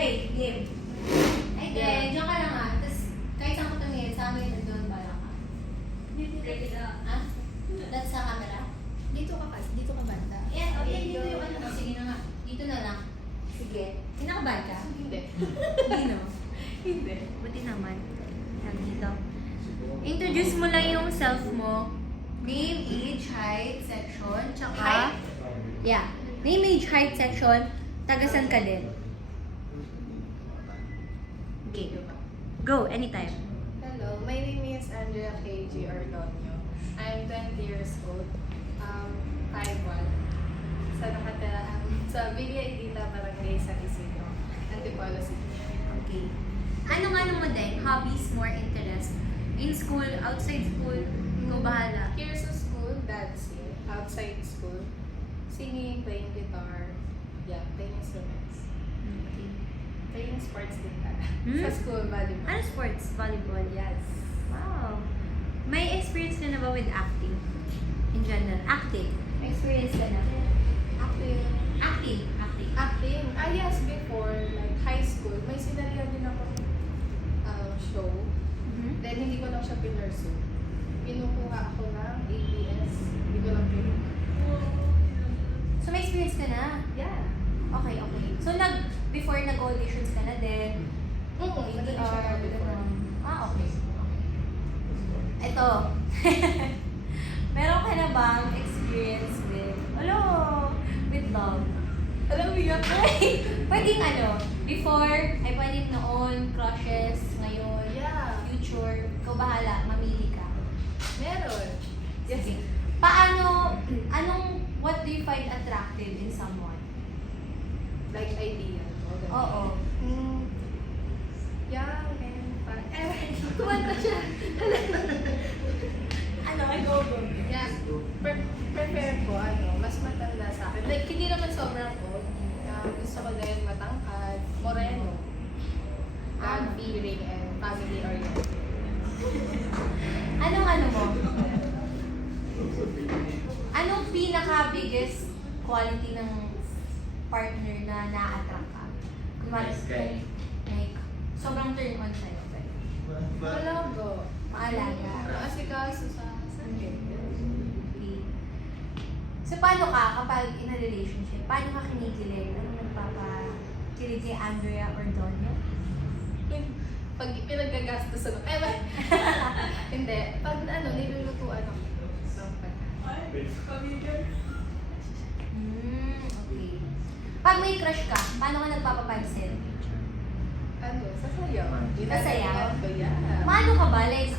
Okay, game. Ay, yeah. Diyan ka lang nga. Tapos, kahit saan ko tumingin, sa amin, nandun pala ka. Ha? That's sa camera? Dito ka banda. Yan, okay, dito yung ano. Sige na nga. Dito na lang. Sige. Kinakabahan ka? Hindi. Hindi, no? Hindi. Buti naman. Yan, dito. Introduce mo lang yung self mo. Name, age, height, section, tsaka... Height? Yeah. Name, age, height, section. Tagasan ka din. Okay. Go, anytime. Hello, my name is Andrea KG Ordonio. I'm 20 years old. 5'1". Sa Villa Edita, Barangay San Isidro, Antipolo City. Okay. Ano mo din? Hobbies, more interest? In school, outside school? Ikaw bahala. Here sa school, dancing. Outside school, singing, playing guitar. Yeah, playing instruments. Okay. Playing sports din pala. Hmm? Sa school, volleyball. Ano sports? Volleyball? Yes. Wow. May experience ka na ba with acting? In general? Acting? May experience ka na? Acting. Acting. Acting? Yes, before, like high school, may sinalihan din ako show. Mhm. Then, hindi ko lang siya pinursu. Pinukuha ako ng ABS. Hindi ko lang pinursu. So may experience ka na? Yeah. Okay. So before nag-auditions ka na din? Hindi ADR, siya before. ganun. Okay. Ito. Meron ka na bang experience with love? Alam mo yun? Pwedeng before, ay pwedeng noon, crushes, ngayon, Yeah. future, ikaw bahala, mamili ka. Meron. Yes. Sige. What do you find attractive in someone? Like idea. Oo. Young and fun. Kumanta siya. Go. Yeah. Prepare ko, mas matanda sa akin. Like, hindi naman sobrang old. Gusto ko din matangkad, moreno. Feeling and family-oriented. Anong pinaka-biggest quality ng partner na na-attract ka? Kunwari, like, sobrang turn on sa'yo. Malago. Maalaga. Asikaso sa sakit. Okay. So, paano ka kapag in a relationship? Paano ka kinikilig? Anong nagpapakilig kay Andrea Ordonio? Pag pinagagastos ako. Hindi. Pag nilulutuan ako. Okay. Pag may crush ka, paano ka nagpapapansin? Sasayaw. Sasayaw? Yeah. Paano ka ba? Like,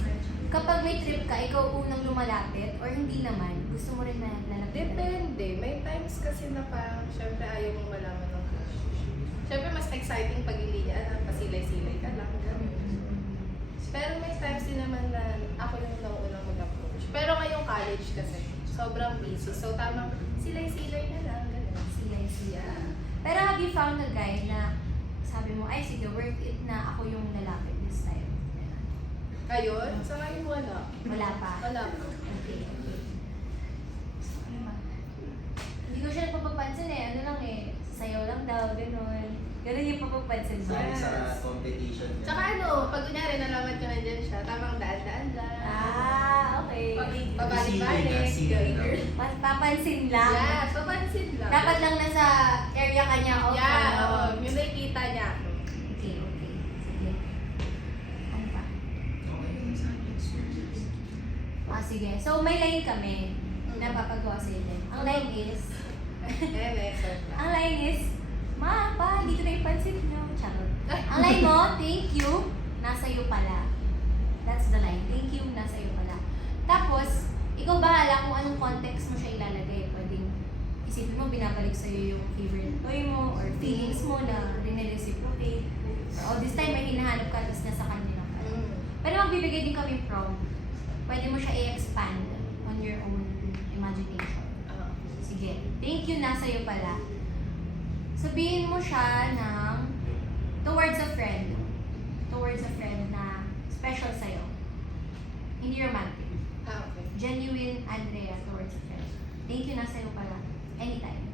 kapag may trip ka, ikaw unang lumalapit or hindi naman? Gusto mo rin na lalapitan? Depende. May times kasi na parang, syempre ayaw mong malaman ng crush. Syempre mas exciting pag hindi niya, pasilay-silay ka lang. Pero may times din naman na ako yung nauunang mag-approach. Pero ngayong college kasi, sobrang busy. So tamang silay-silay na lang. Siya. Pero have you found a guy na sabi mo, ay sige, worth it na ako yung lalapit this time? Ngayon? Sa ngayon wala. Wala pa? Wala pa. Okay. Hindi ko siya napapansin Ano lang sayaw lang daw, gano'n. Ganun yung papapansin mo. Yes. Sa competition niya. Tsaka pag kunyari nalaman ko nandyan siya, tamang daan-daan lang. Okay. Pabalik-balik. Papansin lang? Yeah, papansin lang. Dapat lang nasa area ka niya. Yeah, yung nakikita niya. Okay. Sige. Ano pa? Okay yun sa akin. Sige. So, may line kami na papagawa sa inyo. Ang line is, Ma, dito na yung pansit nyo. Charot. Ang line mo, thank you, nasa iyo pala. That's the line. Thank you, nasa iyo pala. Tapos, ikaw bahala kung anong context mo siya ilalagay. Pwedeng isipin mo, binabalik sa'yo yung favorite toy mo or feelings mo na rinireciprocate. Or this time, may hinahanap ka, tapos nasa kanya lang. Pero magbibigay din kami prompt. Pwede mo siya i-expand on your own imagination. Sige. Thank you, nasa iyo pala. Sabihin mo siya towards a friend na special sa'yo. Hindi romantic. Okay. Genuine Andrea towards a friend. Thank you, nasa iyo pala. Anytime.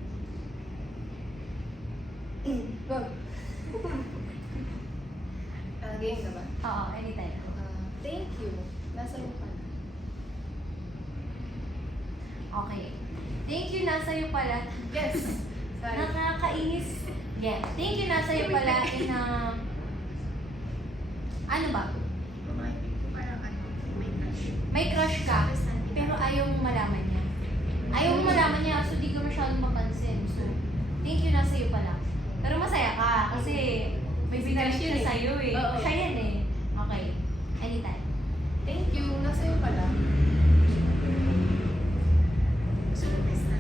Go. Game na ba? Oo, anytime. Thank you. Nasa iyo pala. Okay. Thank you, nasa iyo pala. Yes. Sorry. Nakakainis. Yeah. Thank you, nasa iyo pala. Ano ba? Parang ano, may crush. May crush ka, pero ayaw mong malaman niya. Ayaw mong malaman niya, so di ka masyadong mapansin. So, thank you, nasa iyo pala. Pero masaya ka, kasi may binalik Crush yun siya eh. sa'yo eh. Oo. Siya yan eh. Okay. Anytime. Thank you. Nasa iyo pala. Sunod na sa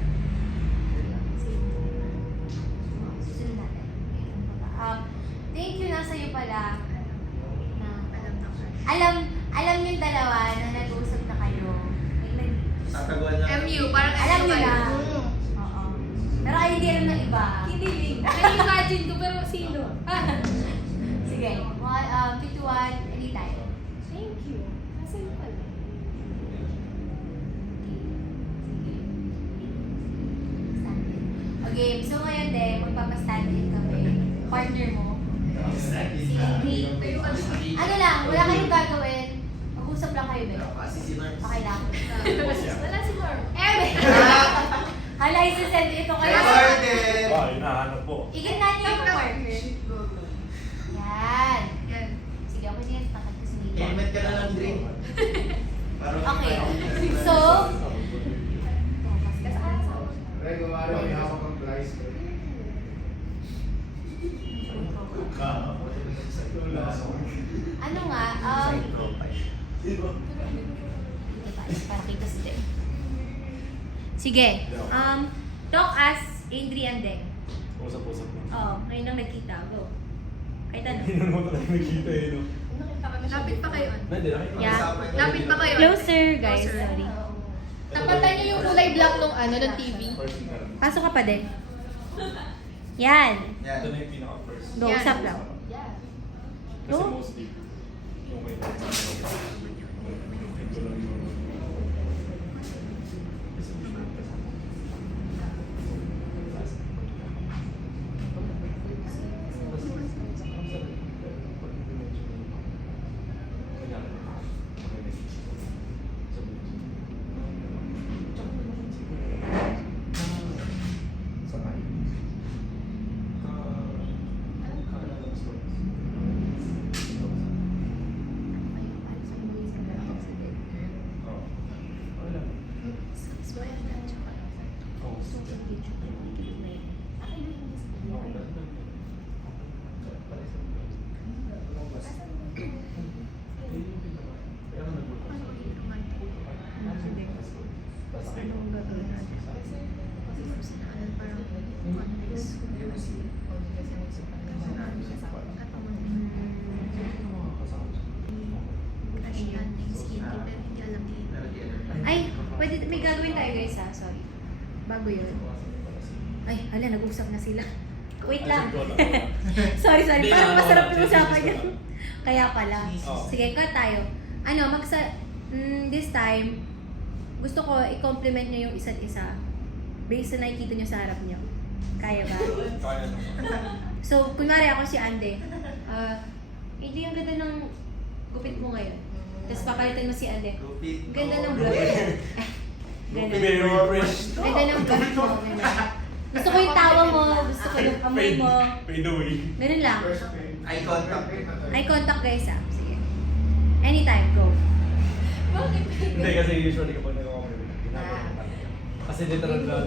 Susunod natin. Meron pa ba? Thank you, nasa iyo pala. Na, alam na crush. alam yung dalawa na nag-usap na kayo. Tataguan lang. MU, parang Alam MU niyo na. kayo. Oo. Pero ay hindi alam ng iba. Kinilig. Na-imagine ko, pero sino? Sige. 51, anytime. Thank you. Nasa iyo pala. Okay, so ngayon din, magpapastand-in kami. Partner mo. Si Ingrid. Ano lang, wala kayong gagawin. Mag-usap lang kayo, Ben. Kasi si Norms. Okay lang. Wala si Norm. Hala, isasend ito kayo. Recorded! Ba, hinahanap po. Iganda niyo yung partner. Yan. Yan. Sige, ako din. Takot ko si Mika. Helmet ka na lang, drink. Parang Okay. So, Pre, gumari may hawak ang price. ano nga, para kita si Deng. Sige. Talk as Adrian Deng. Usap-usap mo. Oo, ngayon lang nagkita. Go. Kahit ano. Hindi naman talaga nakikita eh, no? Nakita ka na siya. Lapit pa kayo. Hindi, nakita. Yeah. Lapit pa kayo. Closer, guys. Closer. Sorry. Tapatan niyo yung kulay black nung ano, ng TV. First na lang. Pasok ka pa din. Yan. Yan. Ito na yung pinaka-first. Go, Yan. usap lang. Yeah. Kasi Go. mostly, yung may ito lang yung... Anong gagawin natin? Parang context. Crush yan, skin pero hindi alam ni Ay, pwede, may gagawin tayo guys ha. Sorry. Bago yun. Ay, hala, nag-usap na sila. Wait lang. sorry. Hindi, Parang ano, masarap wala. yung usapan Sige, yan. Kaya pala. Oo. Sige, cut tayo. Ano, this time, gusto ko i-compliment nyo yung isa't isa based sa nakikita nyo sa harap nyo. Kaya ba? Kaya naman. So, kunwari ako si Ande. Hindi ang ganda ng gupit mo ngayon. Tapos papalitan mo si Ande. Lupit. Ganda ng vlog. Ganda. Very fresh. Ganda ng vlog mo. Ganun. Gusto ko yung tawa mo. Gusto ko yung amoy mo. Fade away. Ganun lang. Eye contact. Eye contact guys ah. Sige. Anytime, go. Bakit? Hindi kasi usually kapag nag-comment, ginagawa ko talaga. Kasi literal na,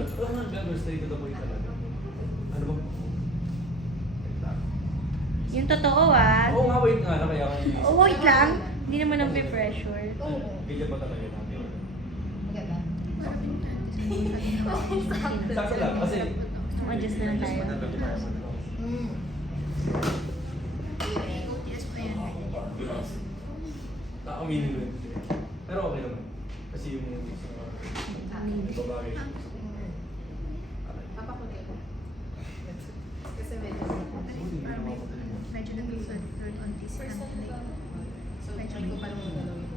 gagawin straight to the point talaga. Ano ba? Yung totoo ah. Oo nga, wait nga na kaya ako hindi. Oh, wait lang. Hindi naman ang pressure. Oo. Bigyan pa talaga natin. Maganda. Sakto lang, kasi... Adjust na lang tayo. OTS pa yan. Aminin ko yun. Pero okay naman. Kasi yung babagay. Papakunin ko. Kasi medyo. Parang medyo nag-third on this First hand. time ko. So, Medyo try ko pa rin galawin.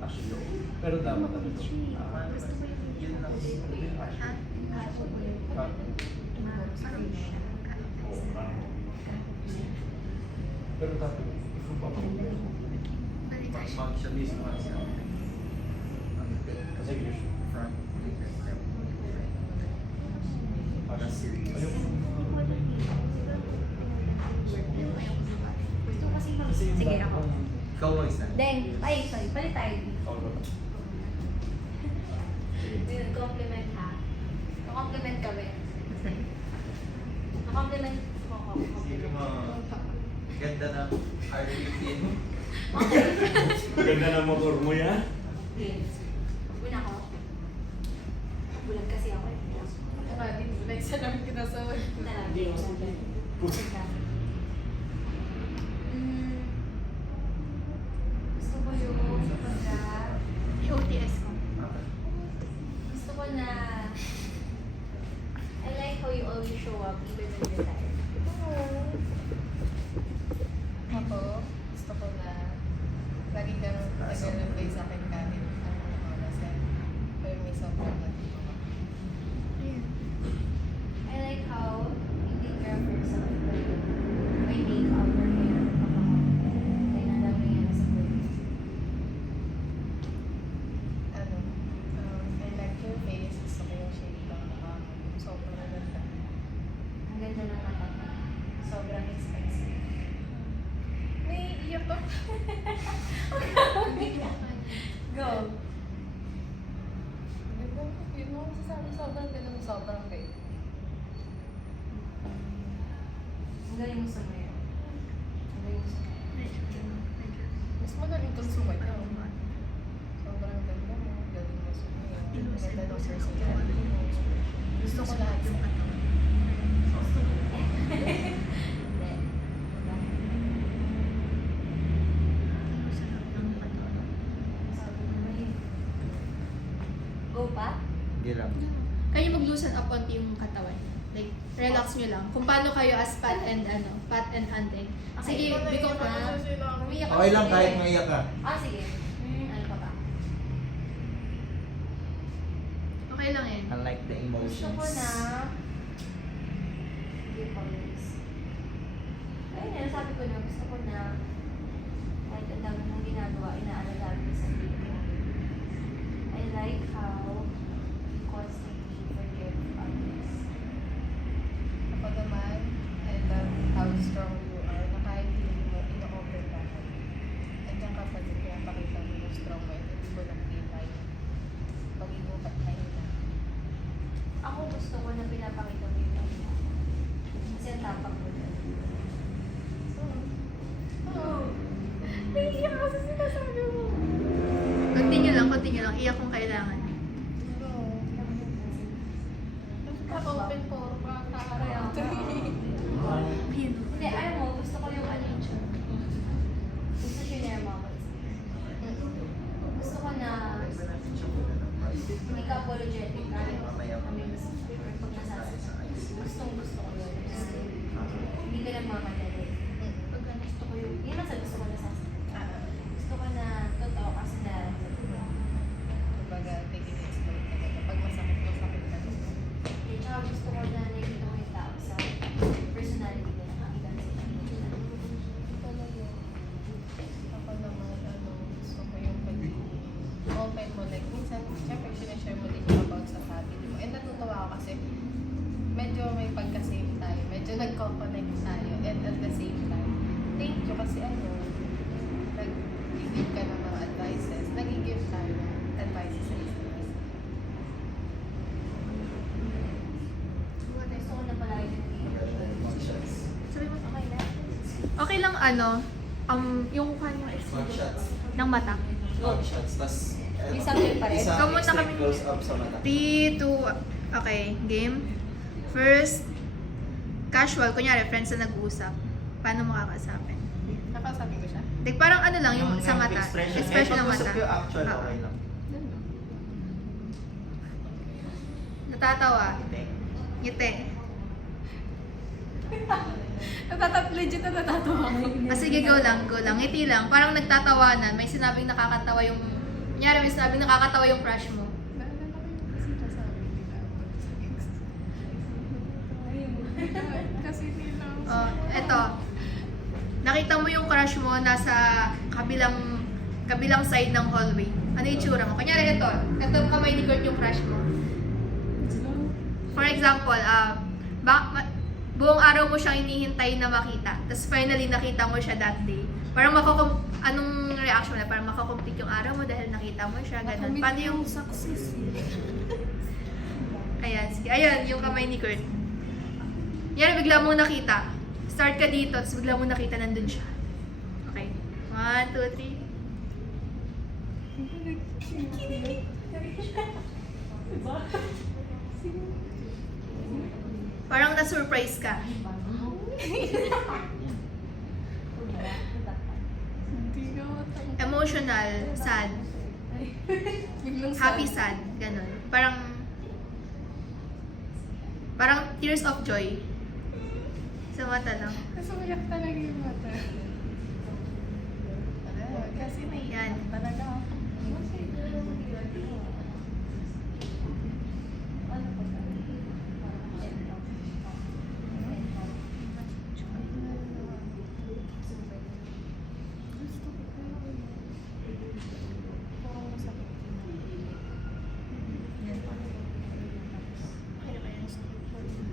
Actually, oo. Pero dapat ano to? Yun lang. Ha? Ha? Parang Pero tapos, i-prove up mo. Pag siya mismo kasi Kasi gusto. front. Para serious. Ayoko. Gusto ko kasi mag... Kasi yung Sige, dati ako. kong- Ikaw mo isa. Then, ay, sorry, palit tayo. Ako ba? Compliment ha. Na-compliment kami. Na-compliment mo ako. Sige mo. Ganda ng R15. Ganda ng motor mo yan. Okay. Una ko. Bulag kasi ako eh. Ako nga din, like sa namin kinasawag. Talaga. Gusto ko yung pagka... OTS ko. Gusto ko na... I like how you always show up even when you're tired. Ako, gusto ko na lagi kang nag-reply sa akin kahit anong oras yan. Pero may sobrang natito ko. Ayun. I like how you take care of yourself. May makeup or hair. Kaya nadami yan sa buhay. Ano, I like your face. Gusto ko yung shape ng mukha mo. Sobrang ganda. Ang ganda ng mata ko. Sobrang expensive. May iyak pa. Go! Yun mo masasabi, sobrang ganda mo, sobrang great. Ang galing mo sumayaw. Ang galing mo sumayaw. Medyo. Mas magaling kang sumayaw. Sobrang ganda mo, galing mo sumayaw. Ang ganda ng personality mo. Gusto ko lahat Yung sa katawan. Hindi. Diba? Yung sarap ng katawan. Sabi ko ba yun? Go pa? Hindi lang. Kaya mag-loosen up onti yung katawan. Like, relax nyo lang. Kung paano kayo as Pat and Ante. Sige, biko ka. Umiyak Okay lang kasi. kahit maiyak ka. Ah, sige. Ano pa ba? Okay lang yan. Unlike the Gusto emotions. ko na... Hindi ko this. Ayun na, sabi ko na, gusto ko na kahit ang dami mong ginagawa, inaalagaan mo sa sarili mo. I like how you constantly forgive others. Ako naman, I love how strong you are na kahit hindi mo ino-open lahat. Andiyan ka pa din kaya pakita mo yung strong mo at hindi mo nakikita yung pag-ibong patlayin na. Ako gusto ko na pinapakita mo yung ano. Kasi ang tapak ko na. So, oh. Naiiyak ako sa sinasabi mo. Continue lang. Iyak kung kailangan. Naka-open for Kaya ako. Ayun. Hindi, alam mo, gusto ko yung ano yun siya. Gusto share mo ako. Gusto ko na hindi ka apologetic kahit kami mas sure pag nasasakit. Gusto ko yun. Hindi ka nagmamadali. Pag gusto ko yun, yun ang sa gusto ko nasasakit. Gusto ko na totoo kasi na Kumbaga, take it easy talaga. Pag masakit talaga. tsaka gusto ko na nakikita ko yung tao sa personality ko nakakita sila. Ako naman, gusto ko yung pag-open mo. Like, minsan, syempre, sinashare mo din yung about sa family mo. And natutuwa ako kasi medyo may pagka-same tayo. Medyo nagko-connect tayo. And at the same time, thank you kasi nag-give ka ng mga advices. Nag-give tayo ng advices sa isa't isa. Gusto ko na palagi Mugshots. Sabi mo, okay na? okay lang yung kuha niyo Mugshots. ng mata. Mugshots. Tas, May subject pa rin. Isang Ikaw muna extreme kami. close up sa mata. 3, 2, okay, game. First, casual, kunyari, friends na nag-uusap. Paano mo kakasapin? Nakasabi ko siya. Like, parang ano lang, yung sa mata. Expression ng mata. Pag-usap yung actual, Oo. okay lang. Natatawa. Hindi. Ngiti. Legit na natatawa ko. Ah, sige, go lang. Ngiti lang. Parang nagtatawanan. May sinabing nakakatawa yung... Kunyari, may sinabing nakakatawa yung crush mo. Naalala ko yung sinasabi nila about sa ex. Kasi nila. Oh, eto. nakita mo yung crush mo nasa kabilang side ng hallway. Ano yung itsura mo? Kunyari ito kamay ni Kurt yung crush mo. For example, buong araw mo siyang inihintay na makita. Tapos finally, nakita mo siya that day. Parang anong reaction na? Parang makakomplete yung araw mo dahil nakita mo siya. Ganun. Paano yung success? Ayan, sige. Ayan, yung kamay ni Kurt. Yan, bigla mong nakita. Start ka dito, tapos bigla mong nakita nandun siya. Okay. 1, 2, 3. Parang na-surprise ka. Emotional, sad, happy, sad, ganun. Parang tears of joy. Sa mata lang. Kasi umiyak talaga yung mata. Kasi Yan. talaga ako.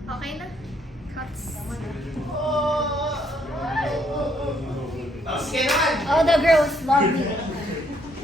Okay na? Cuts. All the girls love you.